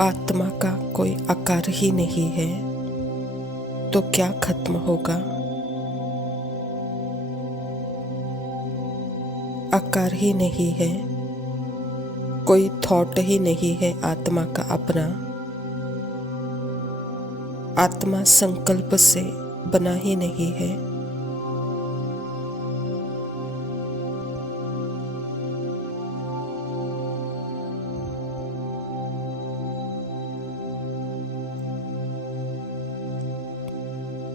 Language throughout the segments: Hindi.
आत्मा का कोई आकार ही नहीं है तो क्या खत्म होगा। आकार ही नहीं है, कोई थॉट ही नहीं है आत्मा का अपना। आत्मा संकल्प से बना ही नहीं है।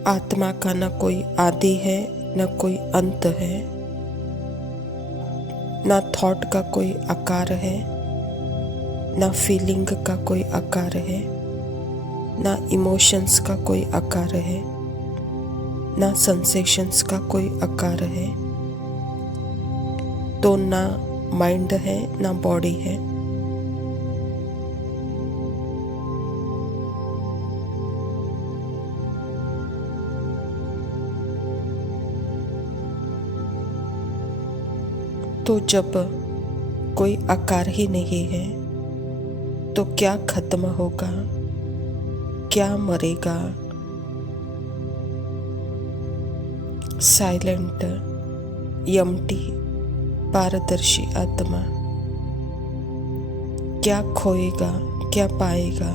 आत्मा का न कोई आदि है न कोई अंत है, ना थॉट का कोई आकार है, ना फीलिंग का कोई आकार है, ना इमोशंस का कोई आकार है, ना सेंसेशंस का कोई आकार है। तो ना माइंड है ना बॉडी है। तो जब कोई आकार ही नहीं है तो क्या खत्म होगा, क्या मरेगा। साइलेंट, यम्टी, पारदर्शी आत्मा क्या खोएगा, क्या पाएगा।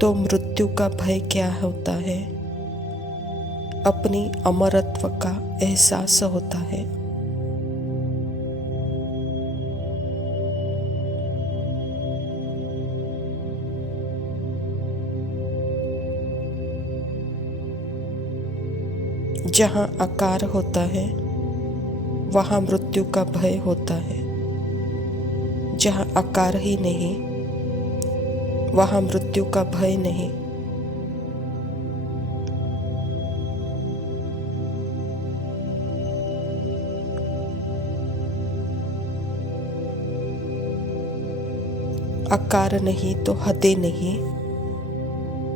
तो मृत्यु का भय क्या होता है? अपनी अमरत्व का एहसास होता है। जहाँ आकार होता है वहाँ मृत्यु का भय होता है। जहाँ आकार ही नहीं वहाँ मृत्यु का भय नहीं। आकार नहीं तो हदें नहीं,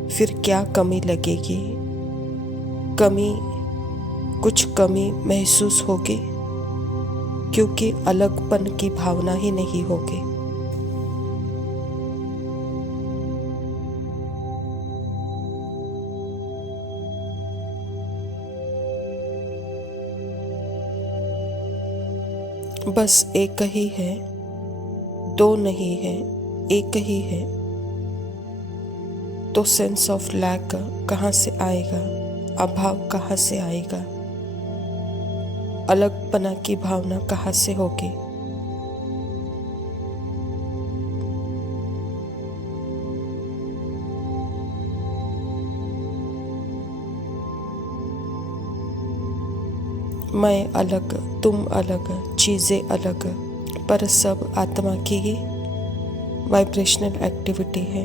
फिर क्या कमी लगेगी। कुछ कमी महसूस होगी क्योंकि अलगपन की भावना ही नहीं होगी। बस एक ही है, दो नहीं है, एक ही है। तो सेंस ऑफ लैक कहाँ से आएगा, अभाव कहाँ से आएगा, अलगपना की भावना कहाँ से होगी। मैं अलग, तुम अलग, चीजें अलग, पर सब आत्मा की ही वाइब्रेशनल एक्टिविटी है।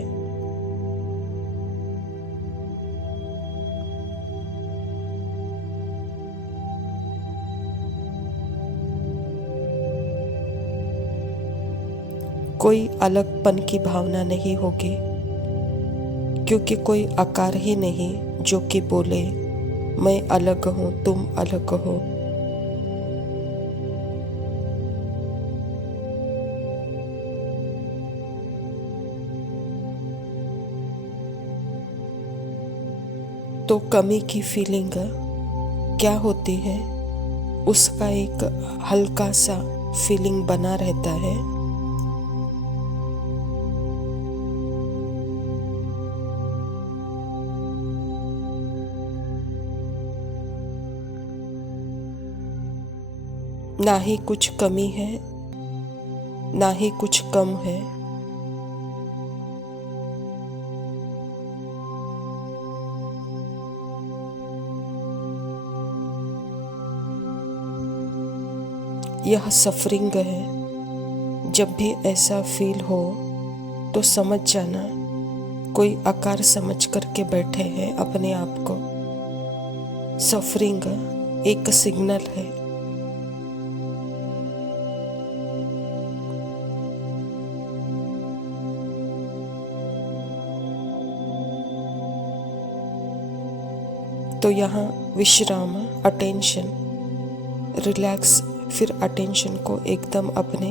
कोई अलगपन की भावना नहीं होगी क्योंकि कोई आकार ही नहीं जो कि बोले मैं अलग हूँ, तुम अलग हो। तो कमी की फीलिंग क्या होती है, उसका एक हल्का सा फीलिंग बना रहता है। ना ही कुछ कमी है ना ही कुछ कम है। यह सफरिंग है। जब भी ऐसा फील हो तो समझ जाना कोई आकार समझ करके बैठे हैं अपने आप को। सफरिंग एक सिग्नल है। तो यहाँ विश्राम, अटेंशन, रिलैक्स, फिर अटेंशन को एकदम अपने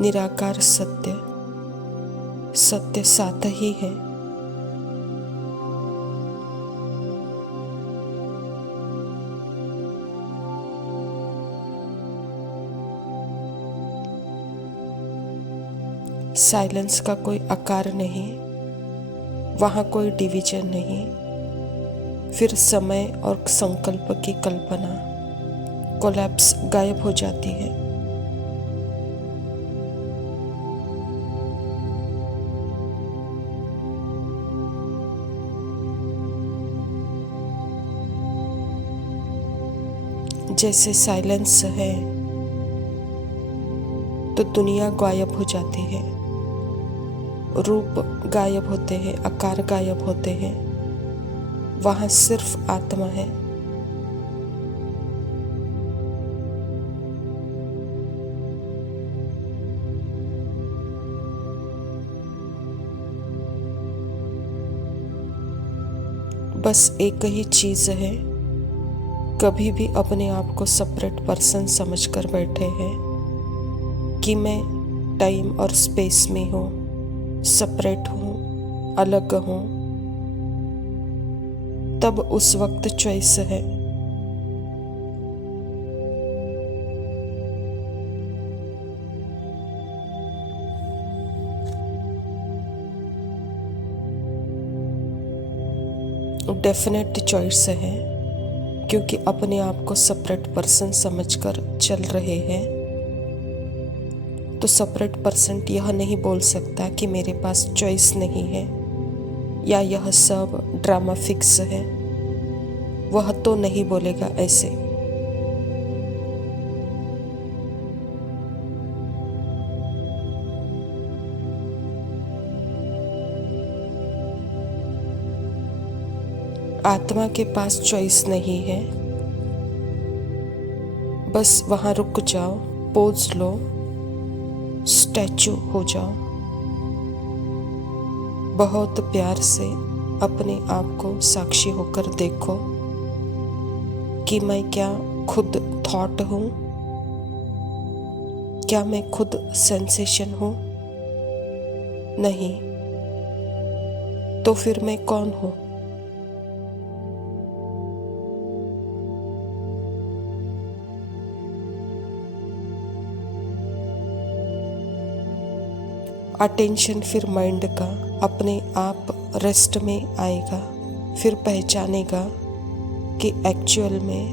निराकार सत्य साथ ही है। साइलेंस का कोई आकार नहीं, वहाँ कोई डिवीजन नहीं। फिर समय और संकल्प की कल्पना, कोलैप्स गायब हो जाती है। जैसे साइलेंस है तो दुनिया गायब हो जाती है, रूप गायब होते हैं, आकार गायब होते हैं, वहाँ सिर्फ आत्मा है। बस एक ही चीज है, कभी भी अपने आप को सेपरेट पर्सन समझकर बैठे हैं कि मैं टाइम और स्पेस में हूँ, सेपरेट हूँ, अलग हूँ, तब उस वक्त चॉइस है। डेफिनेट चॉइस है, क्योंकि अपने आप को सेपरेट पर्सन समझकर चल रहे हैं। तो सेपरेट पर्सन यह नहीं बोल सकता कि मेरे पास चॉइस नहीं है या यह सब ड्रामा फिक्स है, वह तो नहीं बोलेगा ऐसे। आत्मा के पास चॉइस नहीं है, बस वहां रुक जाओ, पोज लो, स्टैचू हो जाओ, बहुत प्यार से अपने आप को साक्षी होकर देखो कि मैं क्या खुद थॉट हूँ, क्या मैं खुद सेंसेशन हूँ? नहीं, तो फिर मैं कौन हूँ? अटेंशन फिर माइंड का अपने आप रेस्ट में आएगा, फिर पहचानेगा कि एक्चुअल में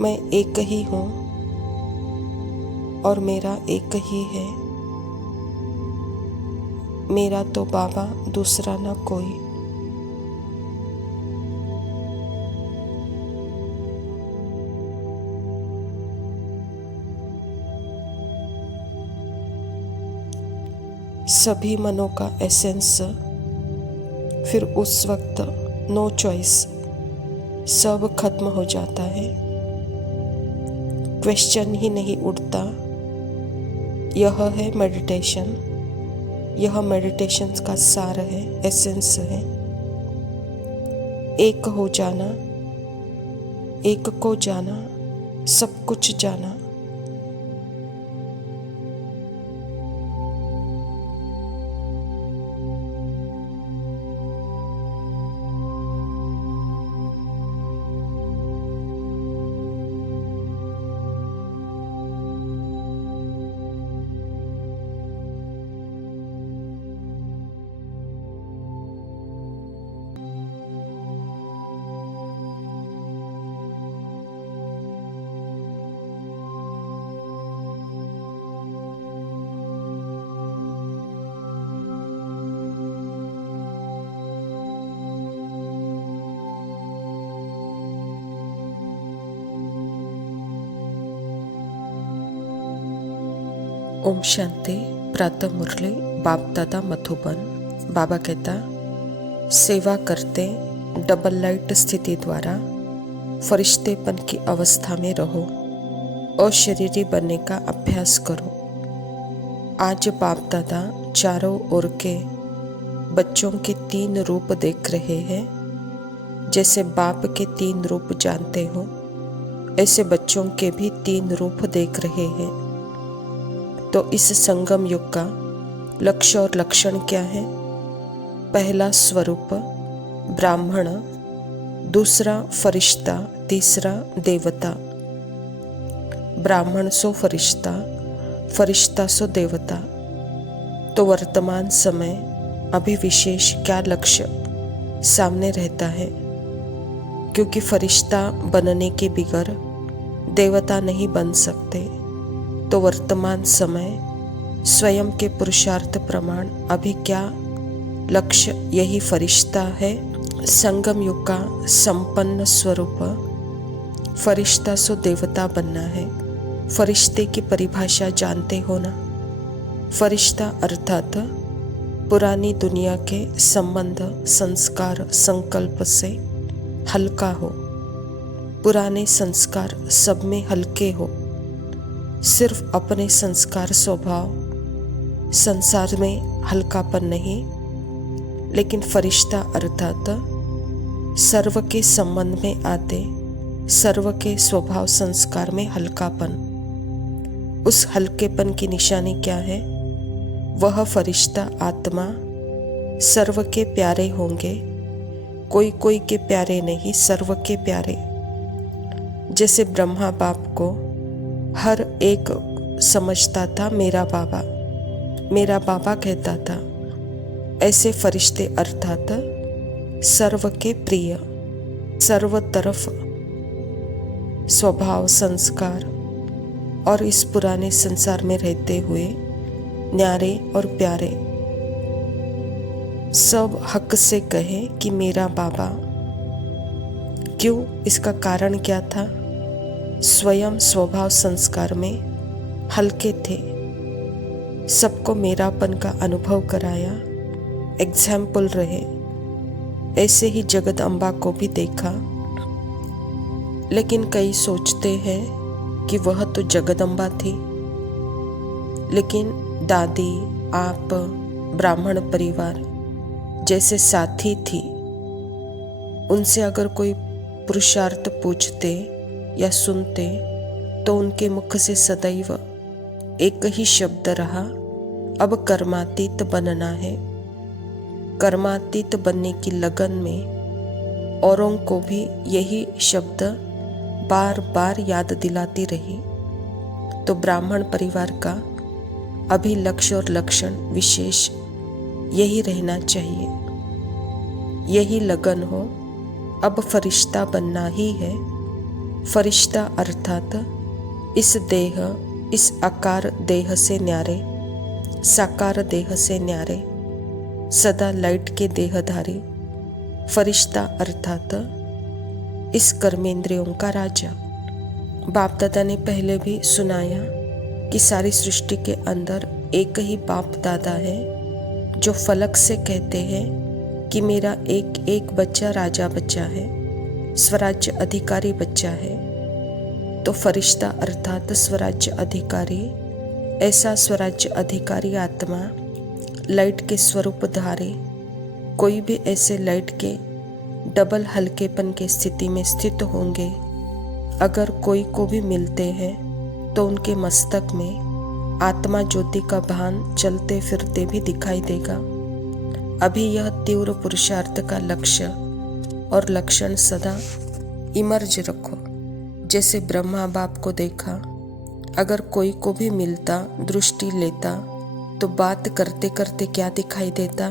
मैं एक ही हूँ और मेरा एक ही है। मेरा तो बाबा, दूसरा ना कोई। सभी मनों का एसेंस, फिर उस वक्त नो चॉइस, सब खत्म हो जाता है, क्वेश्चन ही नहीं उठता। यह है मेडिटेशन, यह मेडिटेशन का सार है, एसेंस है। एक हो जाना, एक को जाना, सब कुछ जाना। ओम शांति। प्रातः मुरली बाप दादा मधुबन। बाबा कहता, सेवा करते डबल लाइट स्थिति द्वारा फरिश्तेपन की अवस्था में रहो, अशरीरी बनने का अभ्यास करो। आज बाप दादा चारों ओर के बच्चों के 3 रूप देख रहे हैं, जैसे बाप के 3 रूप जानते हो, ऐसे बच्चों के भी 3 रूप देख रहे हैं। तो इस संगम युग का लक्ष्य और लक्षण क्या है? पहला स्वरूप ब्राह्मण, दूसरा फरिश्ता, तीसरा देवता। ब्राह्मण सो फरिश्ता, फरिश्ता सो देवता। तो वर्तमान समय अभी विशेष क्या लक्ष्य सामने रहता है? क्योंकि फरिश्ता बनने के बगैर देवता नहीं बन सकते। तो वर्तमान समय स्वयं के पुरुषार्थ प्रमाण अभी क्या लक्ष्य? यही फरिश्ता है। संगम युग का संपन्न स्वरूप फरिश्ता सो देवता बनना है। फरिश्ते की परिभाषा जानते हो ना? फरिश्ता अर्थात पुरानी दुनिया के संबंध, संस्कार, संकल्प से हल्का हो। पुराने संस्कार सब में हल्के हो। सिर्फ अपने संस्कार, स्वभाव, संसार में हल्कापन नहीं, लेकिन फरिश्ता अर्थात सर्व के संबंध में आते, सर्व के स्वभाव संस्कार में हल्कापन। उस हल्केपन की निशानी क्या है? वह फरिश्ता आत्मा सर्व के प्यारे होंगे। कोई कोई के प्यारे नहीं, सर्व के प्यारे। जैसे ब्रह्मा बाप को हर एक समझता था मेरा बाबा, मेरा बाबा कहता था, ऐसे फरिश्ते अर्थात सर्व के प्रिय, सर्व तरफ स्वभाव, संस्कार और इस पुराने संसार में रहते हुए न्यारे और प्यारे। सब हक से कहे कि मेरा बाबा। क्यों? इसका कारण क्या था? स्वयं स्वभाव संस्कार में हल्के थे। सबको मेरापन का अनुभव कराया, एग्जाम्पल रहे। ऐसे ही जगदम्बा को भी देखा। लेकिन कई सोचते हैं कि वह तो जगदम्बा थी, लेकिन दादी, आप, ब्राह्मण परिवार जैसे साथी थी। उनसे अगर कोई पुरुषार्थ पूछते या सुनते तो उनके मुख से सदैव एक ही शब्द रहा, अब कर्मातीत बनना है। कर्मातीत बनने की लगन में औरों को भी यही शब्द बार बार याद दिलाती रही। तो ब्राह्मण परिवार का अभी लक्ष्य और लक्षण विशेष यही रहना चाहिए, यही लगन हो। अब फरिश्ता बनना ही है। फरिश्ता अर्थात इस देह, इस आकार देह से न्यारे, साकार देह से न्यारे, सदा लाइट के देहधारी। फरिश्ता अर्थात इस कर्मेंद्रियों का राजा। बाप दादा ने पहले भी सुनाया कि सारी सृष्टि के अंदर एक ही बाप दादा है जो फलक से कहते हैं कि मेरा एक एक बच्चा राजा बच्चा है, स्वराज्य अधिकारी बच्चा है। तो फरिश्ता अर्थात स्वराज्य अधिकारी, ऐसा स्वराज्य अधिकारी आत्मा लाइट के स्वरूप धारे। कोई भी ऐसे लाइट के डबल हल्केपन के स्थिति में स्थित होंगे। अगर कोई को भी मिलते हैं तो उनके मस्तक में आत्मा ज्योति का भान चलते फिरते भी दिखाई देगा। अभी यह तीव्र पुरुषार्थ का लक्ष्य और लक्षण सदा इमर्ज रखो। जैसे ब्रह्मा बाप को देखा, अगर कोई को भी मिलता, दृष्टि लेता तो बात करते करते क्या दिखाई देता,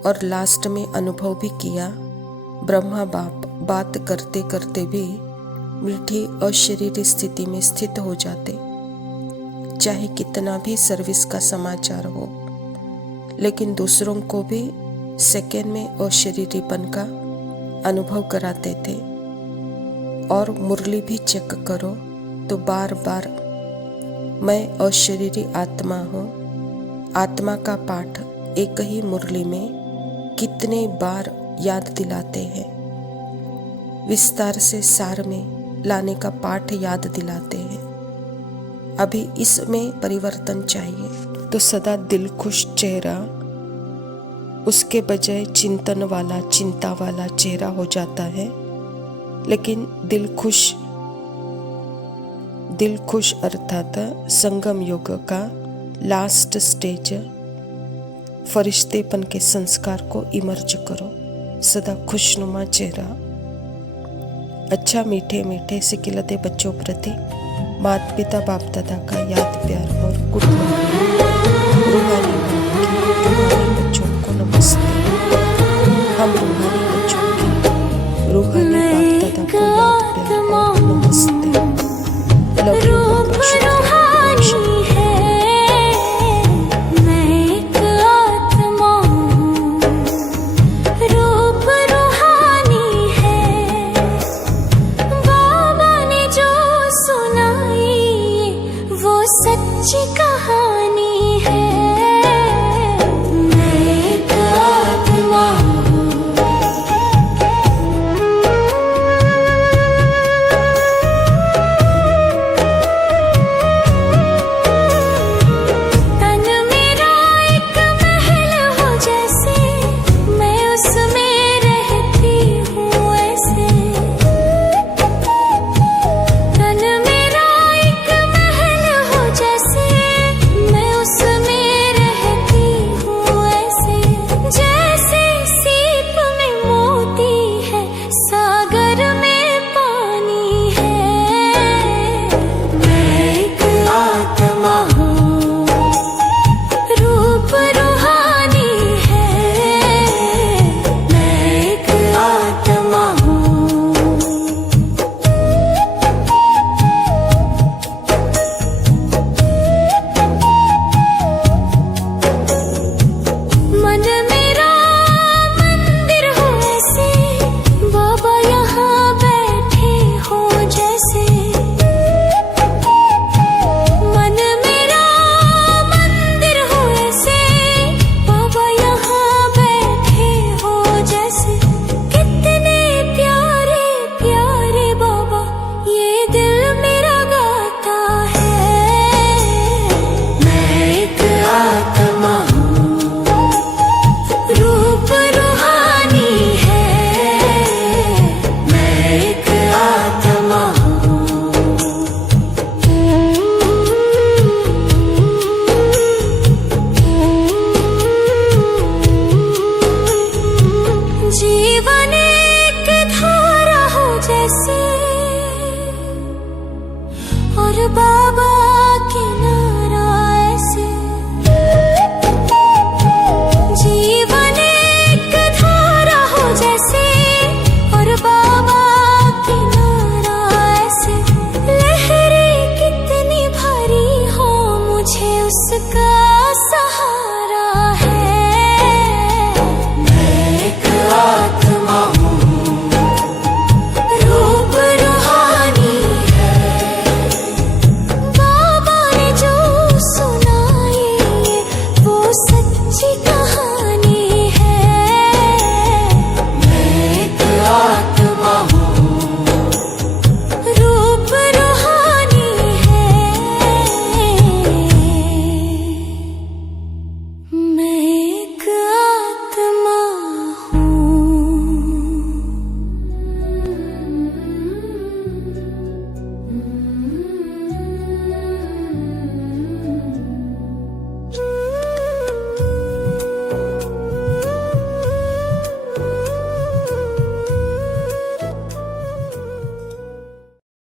और लास्ट में अनुभव भी किया, ब्रह्मा बाप बात करते करते भी मीठी अशरीरी स्थिति में स्थित हो जाते। चाहे कितना भी सर्विस का समाचार हो, लेकिन दूसरों को भी सेकेंड में अशरीरीपन का अनुभव कराते थे। और मुरली भी चेक करो तो बार बार मैं अशरीरी आत्मा हूँ, आत्मा का पाठ एक ही मुरली में कितने बार याद दिलाते हैं। विस्तार से सार में लाने का पाठ याद दिलाते हैं। अभी इसमें परिवर्तन चाहिए। तो सदा दिल खुश चेहरा, उसके बजाय चिंतन वाला, चिंता वाला चेहरा हो जाता है। लेकिन दिल खुश अर्थात संगम योग का लास्ट स्टेज, फरिश्तेपन के संस्कार को इमर्ज करो। सदा खुशनुमा चेहरा। अच्छा मीठे मीठे सिकिलते बच्चों प्रति माता पिता बाप दादा का याद प्यार और गुड मॉर्निंग। रूहानी बच्चों को नमस्ते। हम रूहानी बच्चों की रूहानी बाप दादा को याद प्यार और नमस्ते। Love you.